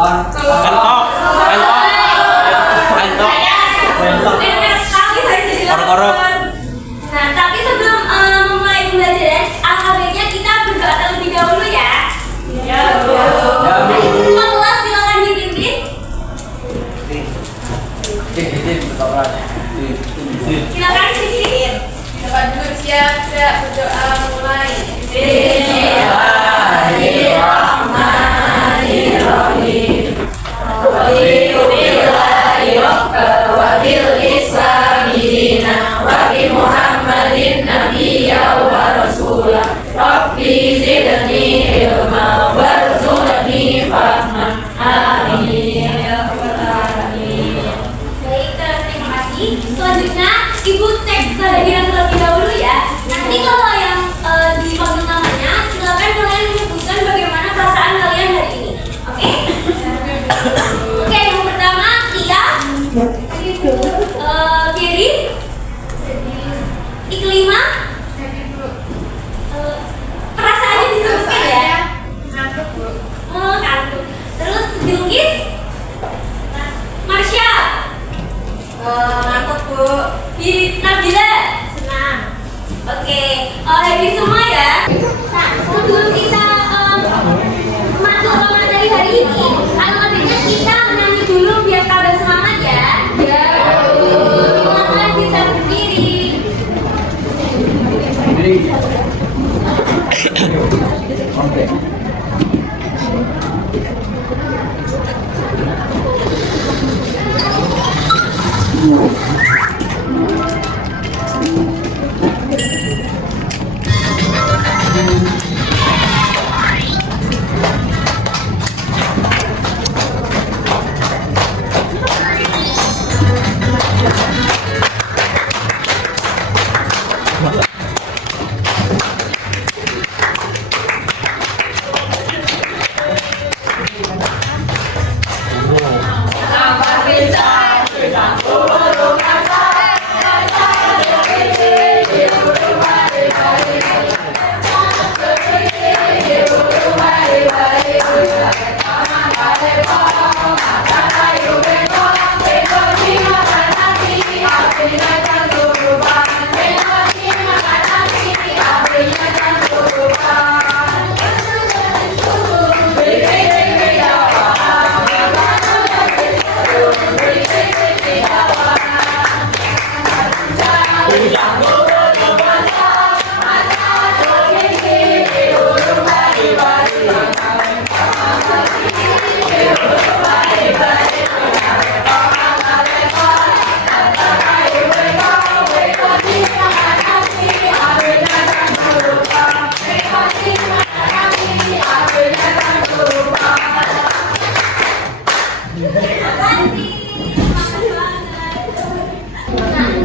Kentok. Korok-korok. Nah, tapi sebelum memulai pembelajaran, alfabetnya kita berdoa terlebih dahulu ya. Ya. Semua kelas silakan dipimpin. Silakan dipimpin. Dapat duduk siap berdoa mulai. Bismillahirrahmanirrahim. Muhammadin nabiyya wa rasulah. Rabbi zidni ilma warzuqni fahma. Amin ya rabbal alamin. Baik, terima kasih. Selanjutnya Ibu cek kehadiran terlebih dahulu ya. Nanti kalau yang dipanggil namanya, silakan kalian menyebutkan bagaimana perasaan kalian hari ini. Oke? Oke, yang pertama Tia. Kiri. Iklima. Perasaannya disebutkan ya. Ngantuk, Bu. Oh, ngantuk. Terus Bilqis. Marsha. Ngantuk, Bu. Nabila. Senang. Oke, happy semua ya. Nah, sebelum kita masuk ke materi hari ini, alhamdulillah kita menyanyi dulu biar tambah semangat ya. Ya. Silakan bisa berdiri. Oke.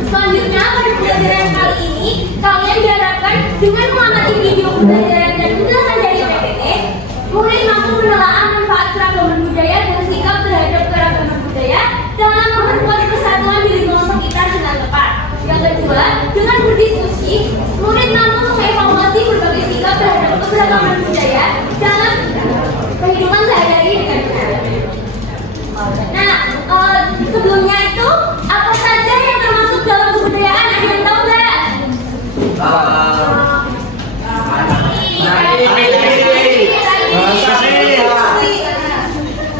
Selanjutnya pada pembelajaran kali ini kalian diharapkan dengan mengamati video pembelajaran dan penjelasan dari PPT, murid mampu menelaah manfaat keragaman budaya dan sikap terhadap keragaman budaya dalam memperkuat persatuan di lingkungan sekitar dengan tepat. Yang kedua, dengan berdiskusi, murid mampu mengevaluasi berbagai sikap terhadap keberagaman budaya dalam kehidupan sehari-hari dengan benar. Nah, sebelumnya itu apa saja yang termasuk dalam kebudayaan? Ada yang tahu nggak?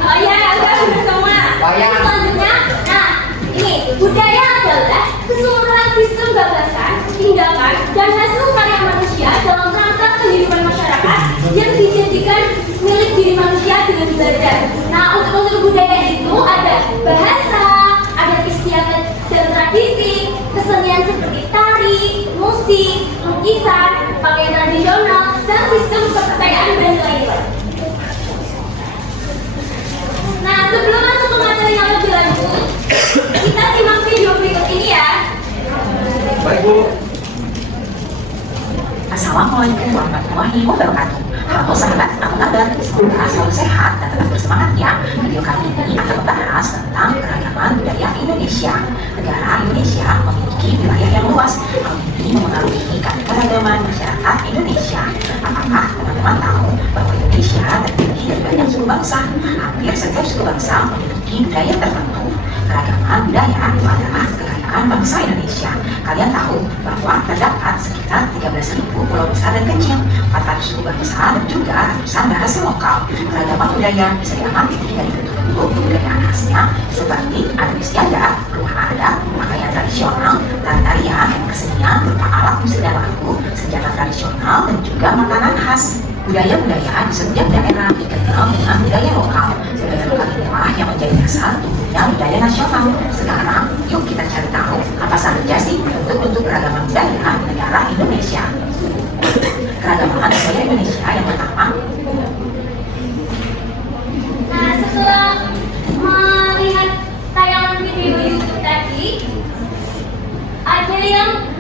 Oh ya, udah semua. Selanjutnya, nah ini budaya adalah keseluruhan sistem gagasan, tindakan, dan hasil karya manusia dalam rangka kehidupan masyarakat yang dijadikan milik diri manusia dengan belajar. Nah, unsur-unsur budaya itu ada bahasa, adat istiadat dan tradisi, kesenian seperti tari, musik, lukisan, pakaian tradisional, dan sistem kepercayaan dan lain-lain. Nah, sebelum masuk ke materi yang lebih lanjut, kita simak video berikut ini ya. Baik, Bu. Assalamualaikum warahmatullahi wabarakatuh. Halo sahabat, apa kabar? Semoga selalu sehat dan tetap bersemangat ya. Video kali ini akan membahas tentang keragaman budaya Indonesia. Negara Indonesia memiliki wilayah yang luas. Hal ini mempengaruhi keragaman masyarakat Indonesia. Apakah teman-teman tahu bahwa Indonesia terdiri dari banyak suku bangsa. Hampir setiap suku bangsa memiliki budaya tertentu. Keragaman budaya itu adalah kekayaan bangsa Indonesia. Kalian tahu bahwa terdapat sekitar 13.000 pulau besar dan kecil, 400 suku bangsa, dan juga ratusan bahasa lokal. Keragaman budaya bisa diamati dari bentuk kebudayaan khasnya, seperti adat istiadat, rumah adat, pakaian tradisional, tarian, kesenian berupa alat musik dan lagu, senjata tradisional, dan juga makanan khas. Budaya-budaya di setiap daerah dikenal dengan budaya lokal. Budaya lokal inilah yang menjadi dasar tumbuhnya budaya nasional. Sekarang, yuk kita cari tahu apa saja sih bentuk-bentuk keragaman budaya di negara Indonesia. Keragaman budaya Indonesia yang pertama. Nah, setelah melihat tayangan video YouTube tadi, ada yang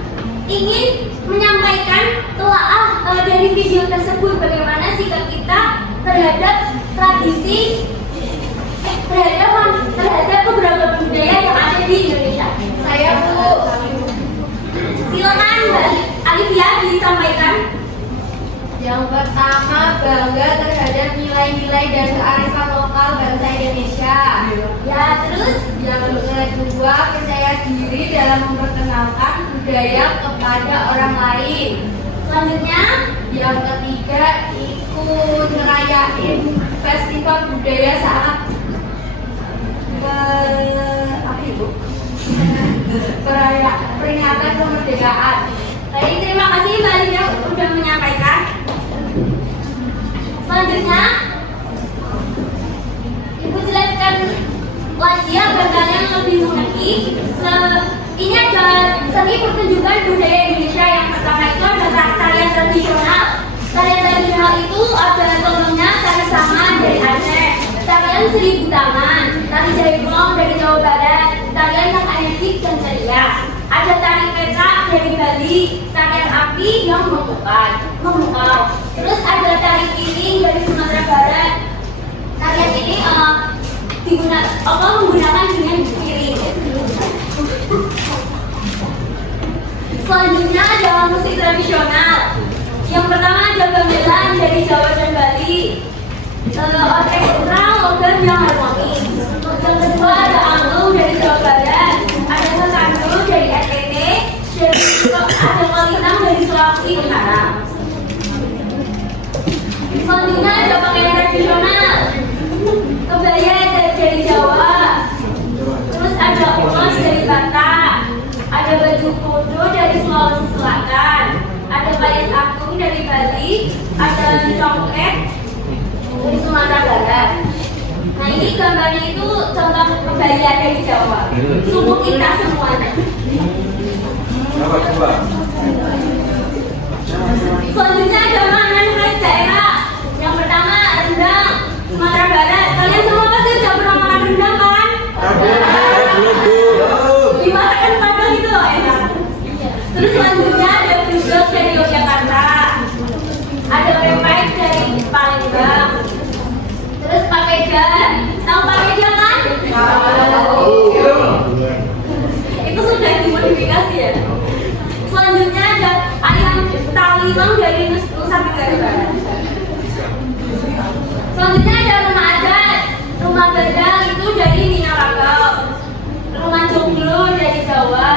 ingin menyampaikan telaah dari video tersebut, bagaimana sikap kita terhadap tradisi, terhadap beberapa budaya yang ada di Indonesia. Saya Bu. Silakan Mbak Alivia disampaikan. Yang pertama, bangga terhadap nilai-nilai dan kearifan lokal bangsa Indonesia. Ya, terus Yang kedua, percaya diri dalam memperkenalkan budaya kepada orang lain. selanjutnya Yang ketiga, ikut ngerayain festival budaya saat peringatan kemerdekaan. baik, terima kasih Mbak Alivia sudah menyampaikan. Selanjutnya Ibu jelaskan lagi agar kalian lebih mengerti. Ini adalah seni pertunjukan budaya Indonesia. Yang pertama itu adalah tarian tradisional. Tarian tradisional itu ada contohnya tari Saman dari Aceh, tarian Seribu Tangan, tari Jaipong dari Jawa Barat, tarian yang energi dan ceria. Ada tari petak dari Bali, tarian api yang memukau. Terus ada tari piring dari Sumatera Barat. Tarian ini menggunakan dengan piring. Selanjutnya adalah musik tradisional. Yang pertama ada gamelan dari Jawa dan Bali, orkestra organ yang harmonis. Yang kedua ada angklung dari Jawa Barat, ada sasando dari NTT, ada kolintang dari Sulawesi Utara. Selanjutnya ada pakaian tradisional, kebaya dari Jawa, terus ada ulos dari Batak, ada baju kodo dari Sulawesi Selatan, ada payas agung dari Bali, ada congkek dari Sumatera Barat. Nah, ini gambarnya itu contoh kebaya dari Jawa, suku kita semuanya. Selanjutnya ada makanan khas daerah. Yang pertama rendang Sumatera Barat. Kalian semua pasti udah pernah makan rendang kan? Dimasakkan padang itu loh, enak. Terus selanjutnya ada brugok dari Yogyakarta, ada pempek dari Palembang, terus papeda. Tahu papeda kan? Itu sudah dimodifikasi ya. Selanjutnya ada ayam talilang dari Nusa Tenggara Barat. Selanjutnya ada rumah adat. Rumah gadang itu dari Minangkabau, rumah jomblo dari Jawa,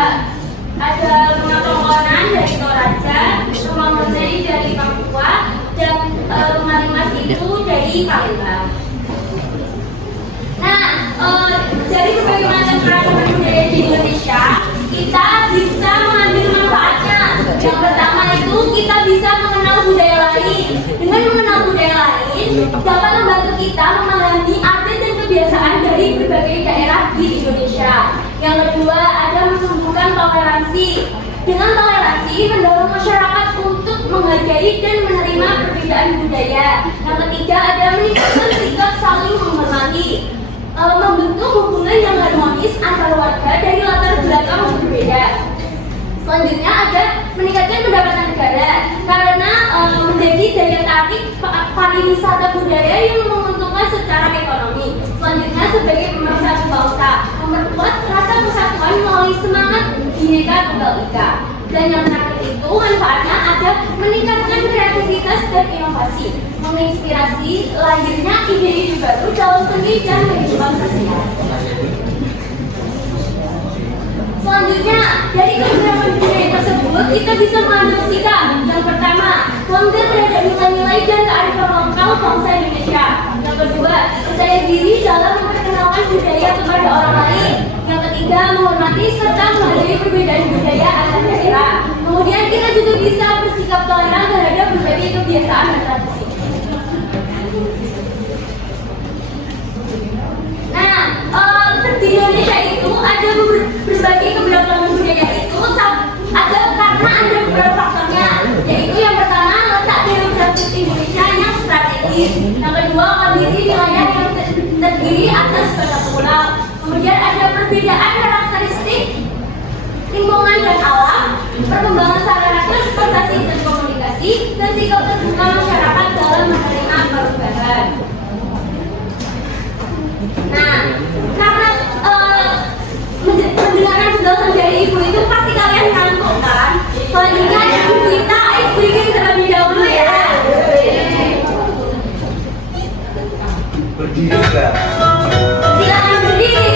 ada rumah tongkonan dari Toraja, rumah Mondei dari Papua, dan rumah limas itu dari Palembang. Nah, dari berbagai macam keragaman budaya di Indonesia, kita bisa mengambil manfaatnya. Yang pertama itu kita bisa mengenal budaya lain. Dengan mengenal budaya lain, dapat membantu kita memahami adat dan kebiasaan dari berbagai daerah di Indonesia. Yang kedua, ada menumbuhkan toleransi. Dengan toleransi, mendorong masyarakat untuk menghargai dan menerima perbedaan budaya. Yang ketiga, ada meningkatkan sikap saling menghormati, membentuk hubungan yang harmonis antar warga dari latar belakang yang berbeda. Selanjutnya ada meningkatkan pendapatan negara karena menjadi daya tarik pariwisata budaya yang menguntungkan secara ekonomi. Selanjutnya sebagai pemersatu bangsa, memperkuat rasa persatuan melalui semangat Bhinneka Tunggal Ika. Dan yang terakhir itu manfaatnya ada meningkatkan kreativitas dan inovasi, menginspirasi lahirnya ide-ide baru dalam seni dan kehidupan sosial. Selanjutnya, dari keberagaman budaya tersebut kita bisa mengambil sikap. Yang pertama, bangga terhadap nilai-nilai dan kearifan lokal bangsa Indonesia. Yang kedua, percaya diri dalam memperkenalkan budaya kepada orang lain. Yang ketiga, menghormati serta menghargai perbedaan budaya antar daerah. Kemudian kita juga bisa bersikap toleran terhadap berbagai kebiasaan dan tradisi. Di Indonesia itu ada berbagai keberagaman budaya itu ada karena ada beberapa faktornya, yaitu yang pertama letak geografis Indonesia yang strategis, yang kedua kondisi wilayah yang terdiri atas banyak pulau, kemudian ada perbedaan karakteristik lingkungan dan alam, perkembangan sarana transportasi dan komunikasi, dan sikap terbuka masyarakat dalam menerima perubahan. Nah, karena mendengarkan penjelasan dari ibu itu pasti kalian ngantuk kan? Selanjutnya ibu kita ice breaking terlebih dahulu ya. Berdiri Mbak. Silakan berdiri.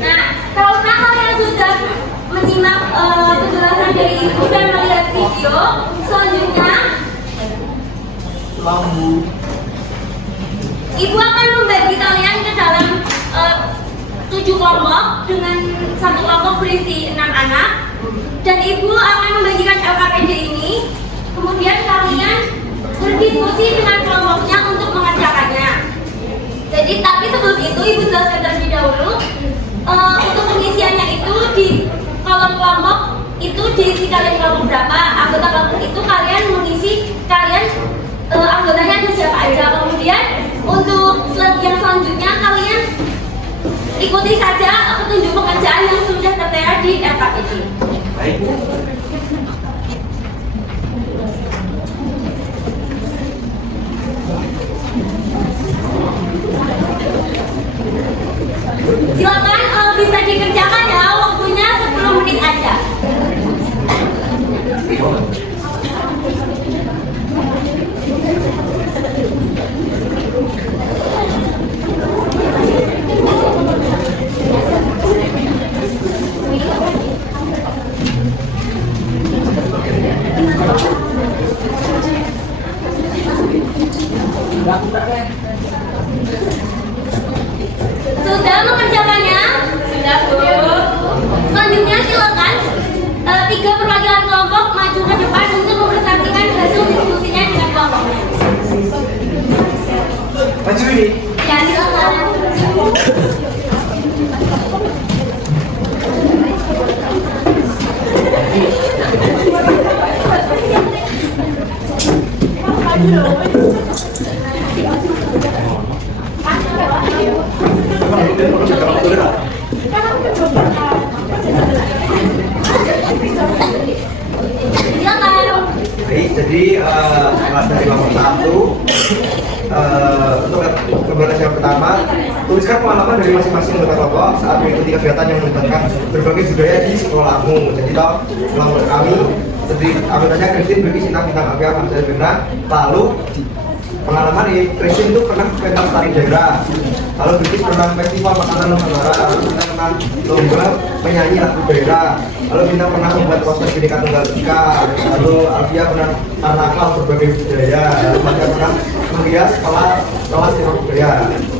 Nah, karena kalian sudah menyimak penjelasan dari ibu dan melihat video, selanjutnya ibu akan membagi kalian ke dalam 7 kelompok dengan satu kelompok berisi 6 anak, dan ibu akan membagikan LKPD ini. Kemudian kalian berdiskusi dengan kelompoknya untuk mengerjakannya. Jadi, tapi sebelum itu ibu jelaskan terlebih dahulu untuk pengisiannya itu di kolom kelompok itu diisi kalian kelompok berapa, anggota kelompok itu kalian mengisi anggotanya ada siapa aja. Kemudian untuk slide yang selanjutnya kalian ikuti saja petunjuk pekerjaan yang sudah tertera di LKPD. Baik. Silakan bisa dikerjakan ya, waktunya 10 menit aja. Sudah mengerjakannya? Sudah, Bu. Selanjutnya silakan 3 perwakilan kelompok maju ke depan untuk mempresentasikan hasil diskusinya dengan kelompoknya. Maju ini. Ya, silakan. Baik, jadi dari kelompok 1 untuk keberangkatan yang pertama, tuliskan pengalaman dari masing-masing anggota kelompok saat mengikuti kegiatan yang melibatkan berbagai budaya di sekolahmu. Jadi kelompok kami, jadi anggotanya Christine, Bagi, Sinta, Bintang, Agam, Hamzah, Bina, lalu pengalaman nih, Christine itu pernah pentas tari daerah, lalu British pernah festival makanan Nusantara, lalu kita pernah lomba menyanyi lagu daerah, lalu kita pernah membuat poster Bhinneka Tunggal Ika, lalu Alfia pernah karnaval berbagai budaya, lalu Maria pernah menghias kelas budaya, gitu.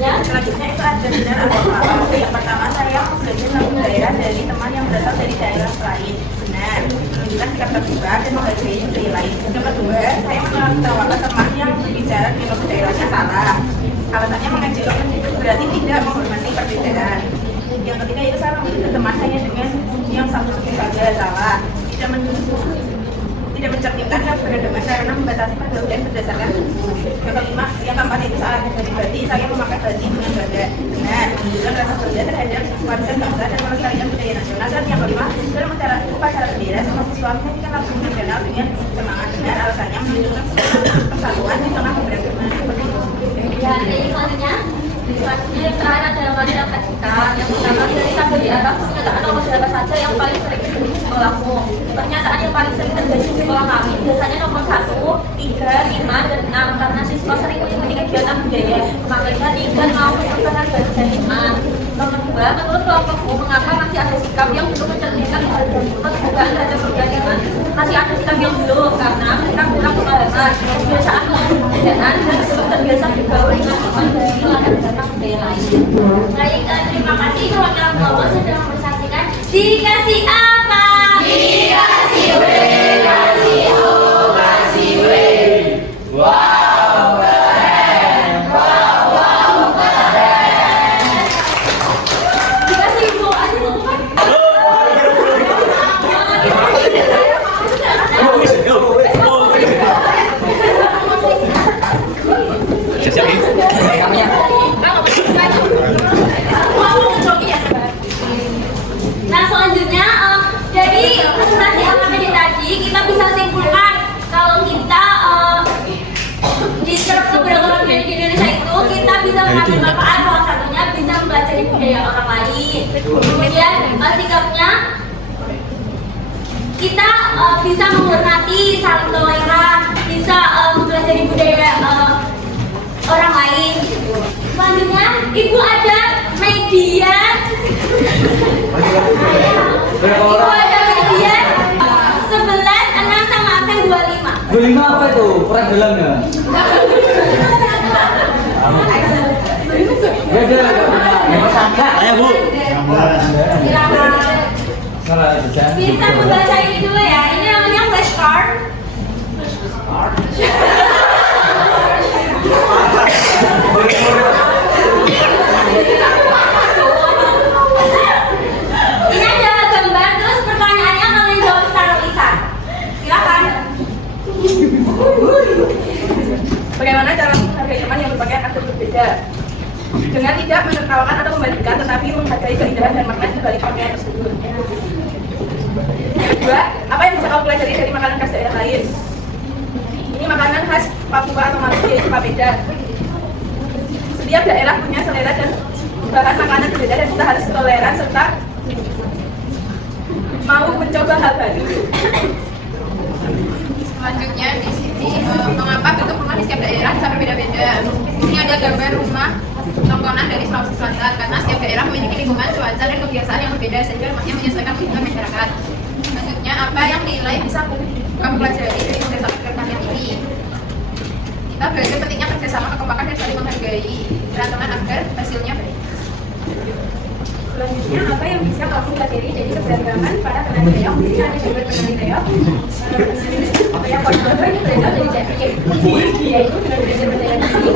Selanjutnya itu ada benar atau salah. Yang pertama, saya belajar lagu daerah dari teman yang berasal dari daerah lain. Benar, menunjukkan sikap terbuka dan menghargai budaya lain. Yang kedua, saya menertawakan teman yang berbicara di lagu daerahnya salah. Alasannya mengejek berarti tidak menghormati perbedaan. Yang ketiga itu saya memilih teman hanya dengan yang satu suku saja, salah. Tidak mencerminkan keberagaman karena membatasi pergaulan berdasarkan suku. Yang kelima, yang keempat itu saat dari berarti saya memakai baju dengan bangga. Benar, menunjukkan rasa bangga terhadap warisan bangsa dan melestarikan budaya nasional. Dan yang kelima, dalam upacara bendera semua siswa menyanyikan lagu nasional dengan semangat. Benar, alasannya menunjukkan persatuan di tengah keberagaman. Dan ini selanjutnya yang terakhir adalah materi cita. Yang pertama dari tabel di atas, pernyataan nomor berapa saja yang paling sering terjadi di sekolahmu. Pernyataan yang paling sering terjadi di sekolah kami biasanya nomor 1, 3, 5, dan 6 karena siswa sering mengikuti kegiatan budaya. Makanya 3 mau merupakan bagian 5. Nomor 2, menurut kelompokmu mengapa masih ada sikap yang belum mencerminkan keterbukaan terhadap perbedaan? Masih ada sikap yang belum karena mereka kurang pemahaman, kebiasaan perbedaan dan belum terbiasa bergaul dengan teman dari latar belakang budaya lain. Baik, terima kasih perwakilan kelompok sudah mempresentasikan dikasih apa? Dikasih W, kasih O, kasih W. Wow, keren. Wow, keren. Dikasih Bu, kasih Bu kan? Nah selanjutnya dari presentasi AKPD tadi kita bisa simpulkan kalau kita di keberagaman budaya di Indonesia itu kita bisa mengambil manfaat, salah satunya bisa mempelajari budaya orang lain. Kemudian sikapnya kita bisa menghormati, saling toleran, bisa mempelajari budaya orang lain. Selanjutnya ibu ada media. Ibu ada media 11, 6 sama absen 25. 25 apa itu? Peradilan ya? Ya dia sangka. Ayo Bu. Silakan. Salah jangan. Bisa membaca ini dulu ya. Ini namanya flashcard. Ini ada gambar, terus pertanyaannya kalian jawab secara tulisan. Silakan. Bagaimana cara menghargai teman yang berpakaian atau berbeda? Dengan tidak menertawakan atau membandingkan, tetapi menghargai keindahan dan makna di balik pakaian tersebut. Yang kedua, apa yang bisa kamu pelajari dari makanan khas daerah lain? Ini makanan khas Papua atau Maluku, yaitu papeda. Setiap daerah punya selera dan bahan makanan berbeda dan kita harus toleran serta mau mencoba hal baru. Selanjutnya di sini mengapa bentuk rumah di setiap daerah bisa berbeda-beda. Ini ada gambar rumah tongkonan dari Sulawesi Selatan karena setiap daerah memiliki lingkungan, cuaca, dan kebiasaan yang berbeda sehingga rumahnya menyesuaikan kebutuhan masyarakat. Selanjutnya apa yang dinilai bisa kamu pelajari dari kerjasama yang ini? Kita belajar pentingnya kerjasama, kekompakan, dan saling menghargai kerantangan agar hasilnya baik. Selanjutnya, apa yang bisa kamu pelajari dari keberagaman para penari reog? Di sini ada gambar penari reog. Yang kedua ini berasal dari Jepang, yaitu dengan belajar budaya asli,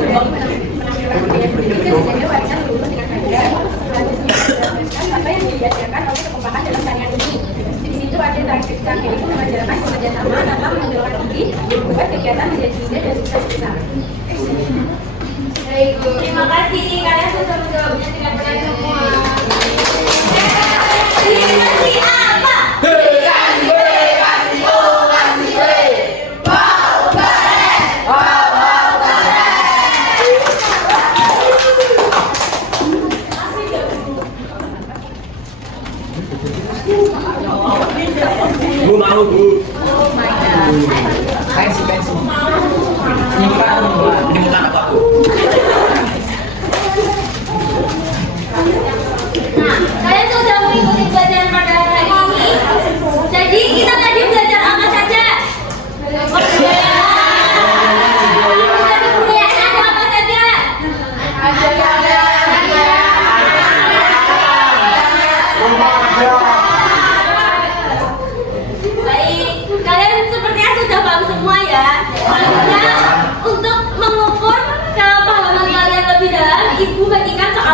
menampilkan budaya politik dan menjaga warisan leluhur dengan bangga. Selanjutnya, menjelaskan apa yang diajarkan oleh kekompakan dalam tarian ini. Di situ ada tarian kami ini mengajarkan kerjasama tanpa menonjolkan diri, membuat kegiatan menjadi indah dan sukses besar. Baik, Bu. Terima kasih kalian sudah menjawabnya dengan benar semua. Dikasih apa? Dikasih B, kasih O, kasih W. Wow, keren. Wow, wow, keren. Bu malu Bu. Oh my God. Pensi.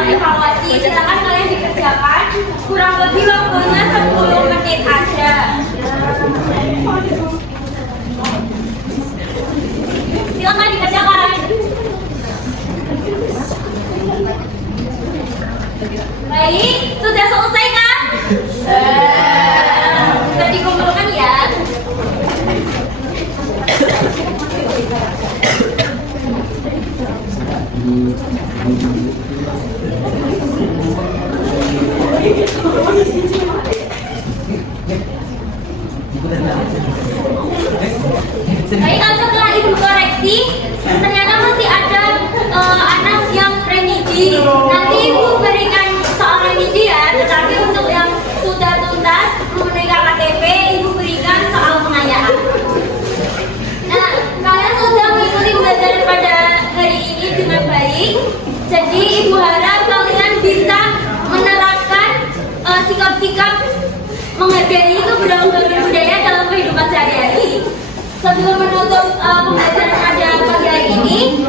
soal evaluasi, silakan kalian dikerjakan. Kurang lebih waktunya 10 menit aja. Silakan dikerjakan. Baik, sudah selesai kan? Bisa dikumpulkan ya. Baik, setelah ibu koreksi, ternyata masih ada anak yang remedi. Nanti ibu berikan soal remedi ya, tetapi untuk yang sudah tuntas memenuhi KTP, ibu berikan soal pengayaan. Nah, kalian sudah mengikuti pembelajaran pada hari ini dengan baik. Jadi ibu harap kalian bisa menerapkan sikap-sikap menghargai keberagaman budaya dalam kehidupan sehari-hari. Sebelum menutup pembelajaran pada pagi hari ini,